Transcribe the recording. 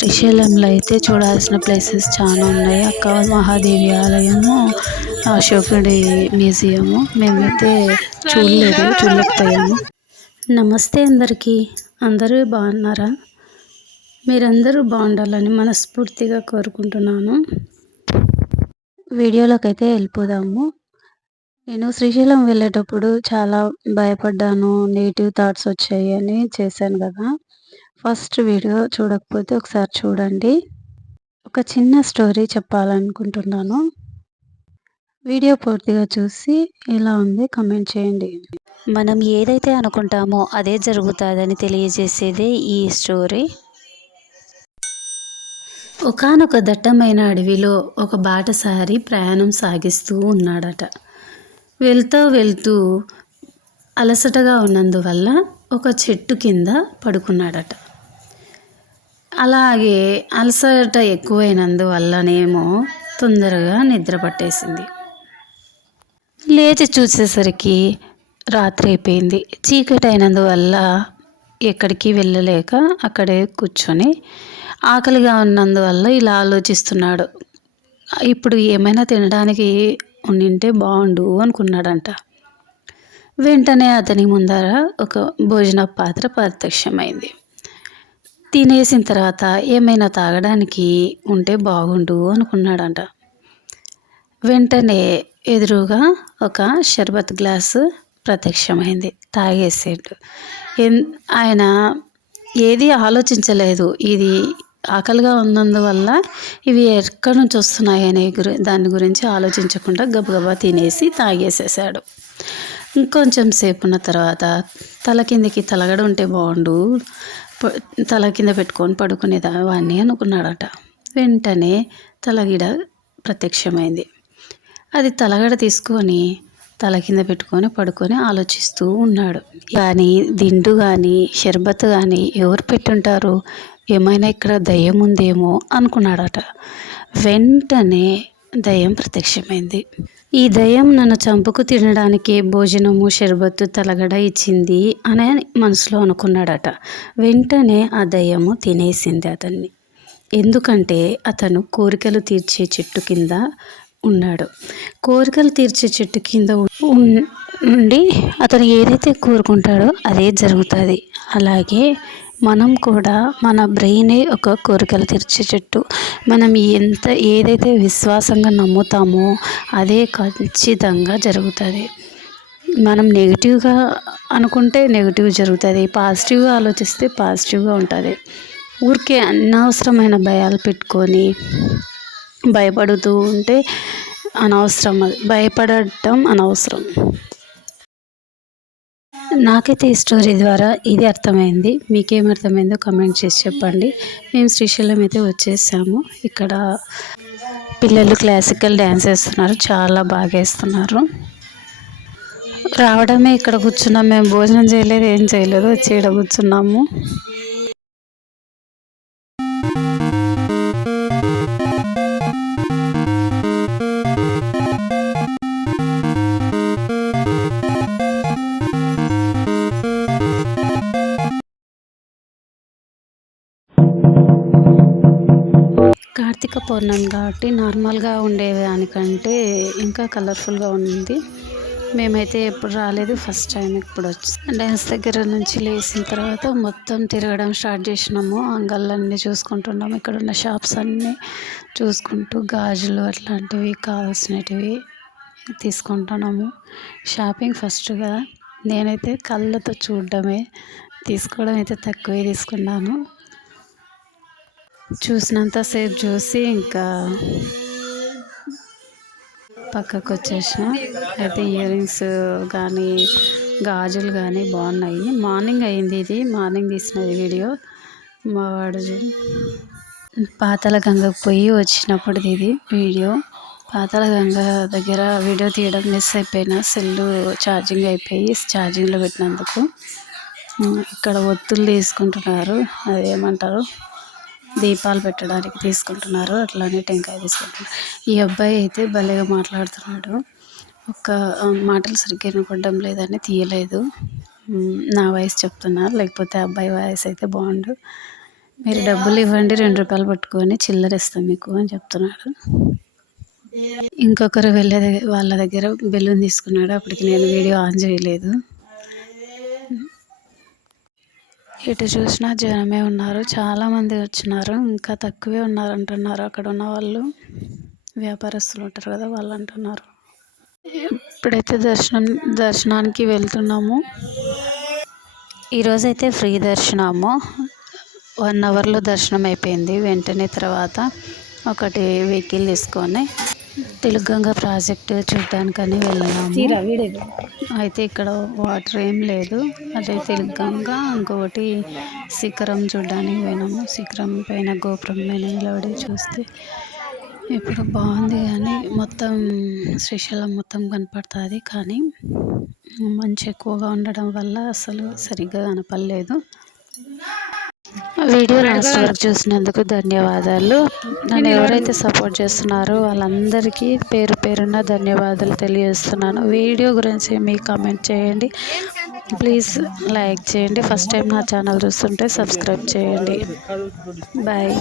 శ్రీశైలంలో అయితే చూడాల్సిన ప్లేసెస్ చాలా ఉన్నాయి. అక్క మహాదేవి ఆలయము అశోకుడి మ్యూజియము. మేమైతే చూడలేదు చూడలేకపోయాము. నమస్తే అందరికీ. అందరూ బాగున్నారా? మీరందరూ బాగుండాలని మనస్ఫూర్తిగా కోరుకుంటున్నాను. వీడియోలోకి అయితే వెళ్ళిపోదాము. నేను శ్రీశైలం వెళ్ళేటప్పుడు చాలా భయపడ్డాను. నెగిటివ్ థాట్స్ వచ్చాయి అని చేశాను కదా. ఫస్ట్ వీడియో చూడకపోతే ఒకసారి చూడండి. ఒక చిన్న స్టోరీ చెప్పాలనుకుంటున్నాను. వీడియో పూర్తిగా చూసి ఎలా ఉంది కమెంట్ చేయండి. మనం ఏదైతే అనుకుంటామో అదే జరుగుతుందని తెలియజేసేదే ఈ స్టోరీ. ఒకనొక దట్టమైన అడవిలో ఒక బాటసారి ప్రయాణం సాగిస్తూ ఉన్నాడట. వెళ్తూ వెళ్తూ అలసటగా ఉన్నందువల్ల ఒక చెట్టు కింద పడుకున్నాడట. అలాగే అలసట ఎక్కువైనందువల్లనేమో తొందరగా నిద్ర పట్టేసింది. లేచి చూసేసరికి రాత్రి అయిపోయింది. చీకటి అయినందువల్ల ఎక్కడికి వెళ్ళలేక అక్కడే కూర్చొని ఆకలిగా ఉన్నందువల్ల ఇలా ఆలోచిస్తున్నాడు. ఇప్పుడు ఏమైనా తినడానికి ఉండింటే బాగుండు అనుకున్నాడంట. వెంటనే అతని ముందర ఒక భోజన పాత్ర ప్రత్యక్షమైంది. తినేసిన తర్వాత ఏమైనా తాగడానికి ఉంటే బాగుండు అనుకున్నాడంట. వెంటనే ఎదురుగా ఒక షర్బత్ గ్లాసు ప్రత్యక్షమైంది. తాగేసాడు. ఆయన ఏది ఆలోచించలేదు. ఇది ఆకలిగా ఉన్నందువల్ల ఇవి ఎక్కడి నుంచి వస్తున్నాయి అనే గురి దాని గురించి ఆలోచించకుండా గబగబా తినేసి తాగేసేసాడు. ఇంకొంచెం సేపు ఉన్న తర్వాత తల కిందకి తలగడ ఉంటే బాగుండు. తల కింద పెట్టుకొని పడుకునేదాన్ని అనుకున్నాడట. వెంటనే తలగిడ ప్రత్యక్షమైంది. అది తలగడ తీసుకొని తల కింద పెట్టుకొని పడుకొని ఆలోచిస్తూ ఉన్నాడు. కానీ దిండు కానీ షర్బత్ కానీ ఎవరు పెట్టుంటారు? ఏమైనా ఇక్కడ దయ్యం ఉందేమో అనుకున్నాడట. వెంటనే దయ్యం ప్రత్యక్షమైంది. ఈ దయ్యం నన్ను చంపుకు తినడానికి భోజనము షర్బత్తు తలగడ ఇచ్చింది అని మనసులో అనుకున్నాడట. వెంటనే ఆ దయ్యము తినేసింది అతన్ని. ఎందుకంటే అతను కోరికలు తీర్చే చెట్టు కింద ఉన్నాడు. కోరికలు తీర్చే చెట్టు కింద ఉండి అతను ఏదైతే కోరుకుంటాడో అదే జరుగుతుంది. అలాగే మనం కూడా మన బ్రెయినే ఒక కోరికలు తీర్చే చెట్టు. మనం ఎంత ఏదైతే విశ్వాసంగా నమ్ముతామో అదే ఖచ్చితంగా జరుగుతుంది. మనం నెగిటివ్గా అనుకుంటే నెగిటివ్ జరుగుతుంది. పాజిటివ్గా ఆలోచిస్తే పాజిటివ్గా ఉంటుంది. ఊరికే అనవసరమైన భయాలు పెట్టుకొని భయపడుతూ ఉంటే అనవసరం. అది భయపడటం అనవసరం. నాకైతే ఈ స్టోరీ ద్వారా ఇది అర్థమైంది. మీకేం అర్థమైందో కమెంట్ చేసి చెప్పండి. మేము శ్రీశైలం అయితే వచ్చేసాము. ఇక్కడ పిల్లలు క్లాసికల్ డ్యాన్స్ వేస్తున్నారు. చాలా బాగా వేస్తున్నారు. రావడమే ఇక్కడ కూర్చున్నాం. మేము భోజనం చేయలేదు ఏం చేయలేదు వచ్చి ఇక్కడ కూర్చున్నాము. కార్తీక పౌర్ణమి కాబట్టి నార్మల్గా ఉండేదానికంటే ఇంకా కలర్ఫుల్గా ఉంది. మేమైతే ఎప్పుడు రాలేదు ఫస్ట్ టైం ఇప్పుడు వచ్చి డ్యాన్స్ దగ్గర నుంచి లేచిన తర్వాత మొత్తం తిరగడం స్టార్ట్ చేసినాము. అంగళ్ళన్నీ చూసుకుంటున్నాము. ఇక్కడ ఉన్న షాప్స్ అన్నీ చూసుకుంటూ గాజులు అట్లాంటివి కావాల్సినవి తీసుకుంటున్నాము. షాపింగ్ ఫస్ట్ కదా. నేనైతే కళ్ళతో చూడడమే తీసుకోవడం అయితే తక్కువే తీసుకున్నాను. చూసినంతసేపు చూసి ఇంకా పక్కకు వచ్చేసిన అయితే ఇయర్ రింగ్స్ కానీ గాజులు కానీ బాగున్నాయి. మార్నింగ్ అయింది ఇది. మార్నింగ్ తీసినది వీడియో. మా వాడు పాతల గంగకు పోయి వచ్చినప్పుడు ఇది వీడియో. పాతల గంగ దగ్గర వీడియో తీయడం మిస్ అయిపోయిన సెల్లు ఛార్జింగ్ అయిపోయి ఛార్జింగ్లో పెట్టినందుకు. ఇక్కడ ఒత్తులు తీసుకుంటున్నారు. అదేమంటారు? దీపాలు పెట్టడానికి తీసుకుంటున్నారు. అట్లానే టెంకాయ తీసుకుంటున్నారు. ఈ అబ్బాయి అయితే భలేగా మాట్లాడుతున్నాడు. ఒక మాటలు సరిగ్గా వినపడడం లేదని తీయలేదు. నా వాయిస్ చెప్తున్నారు లేకపోతే అబ్బాయి వాయిస్ అయితే బాగుండు. మీరు డబ్బులు ఇవ్వండి రెండు రూపాయలు పట్టుకొని చిల్లర ఇస్తాం మీకు అని చెప్తున్నాడు. ఇంకొకరు వెళ్ళే దగ్గర వాళ్ళ దగ్గర బెలూన్ తీసుకున్నాడు. అప్పటికి నేను వీడియో ఆన్ చేయలేదు. ఎటు చూసినా జనమే ఉన్నారు. చాలామంది వచ్చినారు. ఇంకా తక్కువే ఉన్నారు అంటున్నారు. అక్కడ ఉన్న వాళ్ళు వ్యాపారస్తులు ఉంటారు కదా వాళ్ళు అంటున్నారు. ఇప్పుడైతే దర్శనం దర్శనానికి వెళ్తున్నాము. ఈరోజైతే ఫ్రీ దర్శనము. వన్ అవర్లో దర్శనం అయిపోయింది వెంటనే తర్వాత ఒకటి వెహికల్ తీసుకొని తెలుగంగ ప్రాజెక్టు చూడడానికని వెళ్ళాము. అయితే ఇక్కడ వాటర్ ఏం లేదు. అదే తెలుగంగ ఇంకొకటి శిఖరం చూడడానికి పోయినాము. శిఖరం పైన గోపురం పైన నిలబడి చూస్తే ఇప్పుడు బాగుంది కానీ మొత్తం శ్రీశైలం మొత్తం కనపడుతుంది కానీ మంచు ఎక్కువగా ఉండడం వల్ల అసలు సరిగ్గా కనపడలేదు. వీడియో లాస్ట్ వరకు చూసినందుకు ధన్యవాదాలు. నన్ను ఎవరైతే సపోర్ట్ చేస్తున్నారో వాళ్ళందరికీ పేరు పేరున ధన్యవాదాలు తెలియజేస్తున్నాను. వీడియో గురించి మీ కామెంట్ చేయండి. ప్లీజ్ లైక్ చేయండి. ఫస్ట్ టైం నా ఛానల్ చూస్తుంటే సబ్స్క్రైబ్ చేయండి. బాయ్.